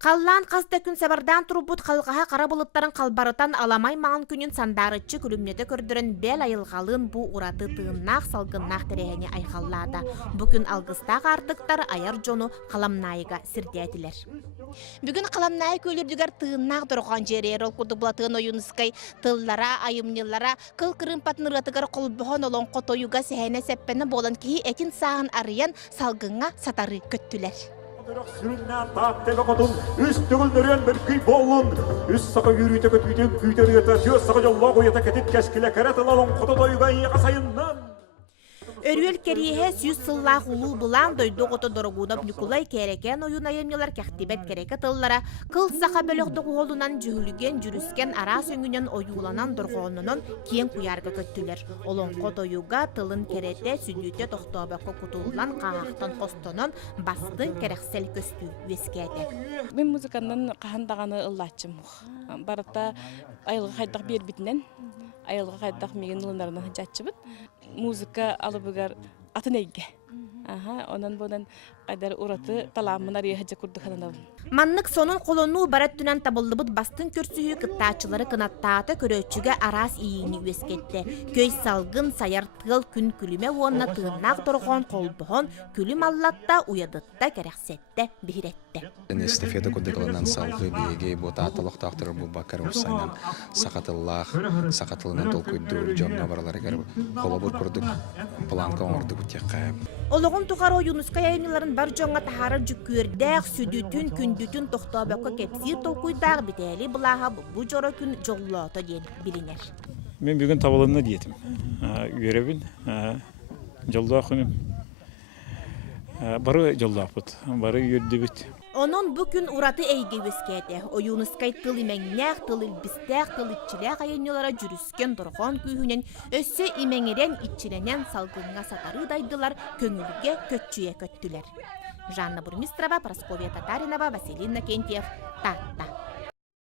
Қаллан қазда күн сабардан тұрубут қалғаға қара бұлыттарын қалбарытан аламай мағын күнін сандарытчы күлімнеті көрдірін бәл айылғалын бұ ұраты тыыннақ салғыннақ тәрәйіне айқаллады. Бүгін алғыстағы артықтар аяр жону қаламнайыға сірдетілер. Бүгін қаламнайы көлірдігер тыыннақ дұрған жерер ол күрді бұлатығын ойынысқай тыллара, айымнелара, қыл қырын патын ұратығар қолбұған олон қотойуға сәйіне сәппені болын кейі әтін сағын арыян салғынға сатары көттілер. Süründen tahtega kotun, üst tügülnörüyen bir kıy bollun. Üst saka yürüyte kötüyden küyter yata, tüyo saka yolla koyata ketit keskile keret alalım koda doyugan yaqa sayından. Өрүел кериhe сүйіз сыллақ улу бұлан дойды қоты дұрғудап Николай керекен ойын айымнелар кәқтибет кереке тыллара қыл сақа бөліғді қолынан жүгілген жүріскен ара сөңінен ойуланан дұрғонынан кен құярға көттілер. Олон қот ойуға тылын керете сүдүйте тоқтабаққа құтылынан қағақтан қостонын бастың керексел көсту өскеті. Мен музыкандан қағандағаны ұллатчым. Барыта айылға қайдақ бер бітінен, айылға қайдақ меген ұлындарынан жатчыбыт. Музыка алыбыгар атын әйге. Онан бодан қайдар ұраты таламын ария хаджа күрді қаданабын. Маннык сонун қолону бараттынан табылдыбыт бастың көрсүйі кыттачылары кынаттаты көрөчүгө арас ийини өскетті. Көй салгын саяр тыл күн күліме уонна тыыннақ тұрған қолбұғын күлім аллатта уядытта керексетті бейретті. Эстафета коддыгылынан салғы бейге бота аталықтақтыры бұл бакар ұсайнан сақатылынан толкүйді жонна баралары қолабыр күрдік планка оңырды бұтек қайып. Олығын тұқар ойынысқа яймиларын бар жоңға тахары жүккөрдәк сүдүтін күндүтін тоқтабаққа кепсир толкуйдағы бітәлі бұлаға бұ жора күн жоллата ден білінер. Мен бүгін табылынна диетім. Үйеребін, жолда құным. Бары жолда бұд, бары үйерді бүт. Onun bugün uratı eyge öskete. Oyunuskay tıl imengnäk, tıl ilbistek, tıl itçilek ayınyolara jürüsken durğan kühünen össü imengeren itçilenen salgınga satarı daydılar, köngülge kötçüye köttüler. Жанна Бурмистрова, Прасковья Татаринова, Василий Накентьев, Татта.